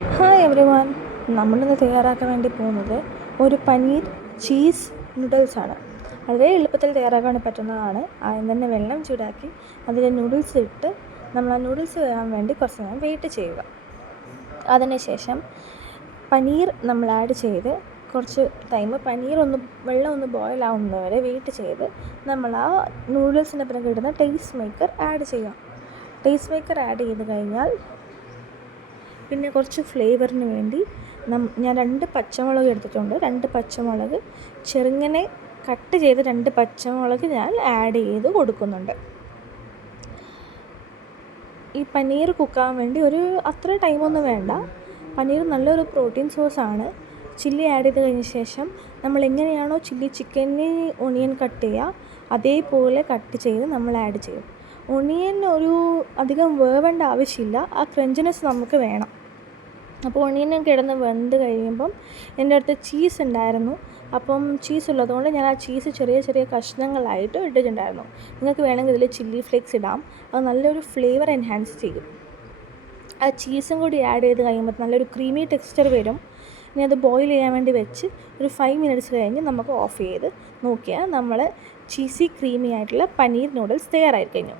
Hi everyone, നമ്മളിന്ന് തയ്യാറാക്കാൻ വേണ്ടി പോകുന്നത് ഒരു പനീർ ചീസ് നൂഡിൽസാണ്. വളരെ എളുപ്പത്തിൽ തയ്യാറാക്കാൻ പറ്റുന്നതാണ്. ആദ്യം തന്നെ വെള്ളം ചൂടാക്കി അതിൽ നൂഡിൽസ് ഇട്ട് നമ്മൾ ആ നൂഡിൽസ് വേകാൻ വേണ്ടി കുറച്ച് നേരം വെയിറ്റ് ചെയ്യുക. അതിനുശേഷം പനീർ നമ്മൾ ആഡ് ചെയ്ത് കുറച്ച് ടൈം വെള്ളം ഒന്ന് ബോയിൽ ആവുന്നവരെ വെയിറ്റ് ചെയ്ത് നമ്മൾ ആ നൂഡിൽസിൻ്റെ പിറകെ ഇടുന്ന ടേസ്റ്റ് മേക്കർ ആഡ് ചെയ്യുക. ടേസ്റ്റ് മേക്കർ ആഡ് ചെയ്ത് കഴിഞ്ഞാൽ പിന്നെ കുറച്ച് ഫ്ലേവറിന് വേണ്ടി ഞാൻ 2 പച്ചമുളക് എടുത്തിട്ടുണ്ട്. 2 പച്ചമുളക് ചെറുങ്ങനെ കട്ട് ചെയ്ത് 2 പച്ചമുളക് ഞാൻ ആഡ് ചെയ്ത് കൊടുക്കുന്നുണ്ട്. ഈ പനീർ കുക്കാൻ വേണ്ടി അത്ര ടൈമൊന്നും വേണ്ട. പനീർ നല്ലൊരു പ്രോട്ടീൻ സോഴ്സാണ്. ചില്ലി ആഡ് ചെയ്ത് കഴിഞ്ഞ ശേഷം നമ്മൾ എങ്ങനെയാണോ ചിക്കന് ഒണിയൻ കട്ട് ചെയ്യുക അതേപോലെ കട്ട് ചെയ്ത് നമ്മൾ ആഡ് ചെയ്യും. ഒണിയൻ അധികം വേവേണ്ട ആവശ്യമില്ല, ആ ക്രഞ്ചിനെസ് നമുക്ക് വേണം. അപ്പോൾ ഒണിയനും കിടന്ന് വെന്ത് കഴിയുമ്പം എൻ്റെ അടുത്ത് ചീസ് ഉണ്ടായിരുന്നു. അപ്പം ചീസ് ഉള്ളതുകൊണ്ട് ഞാൻ ആ ചീസ് ചെറിയ ചെറിയ കഷ്ണങ്ങളായിട്ട് ഇട്ടിട്ടുണ്ടായിരുന്നു. നിങ്ങൾക്ക് വേണമെങ്കിൽ ഇതിൽ ചില്ലി ഫ്ലേക്സ് ഇടാം, അത് നല്ലൊരു ഫ്ലേവർ എൻഹാൻസ് ചെയ്യും. ആ ചീസും കൂടി ആഡ് ചെയ്ത് കഴിയുമ്പോൾ നല്ലൊരു ക്രീമി ടെക്സ്ചർ വരും. ഇനി അത് ബോയിൽ ചെയ്യാൻ വേണ്ടി വെച്ച് ഒരു 5 മിനിറ്റ്സ് കഴിഞ്ഞ് നമുക്ക് ഓഫ് ചെയ്ത് നോക്കിയാൽ നമ്മൾ ചീസി ക്രീമി ആയിട്ടുള്ള പനീർ നൂഡിൽസ് തയ്യാറായി കഴിഞ്ഞു.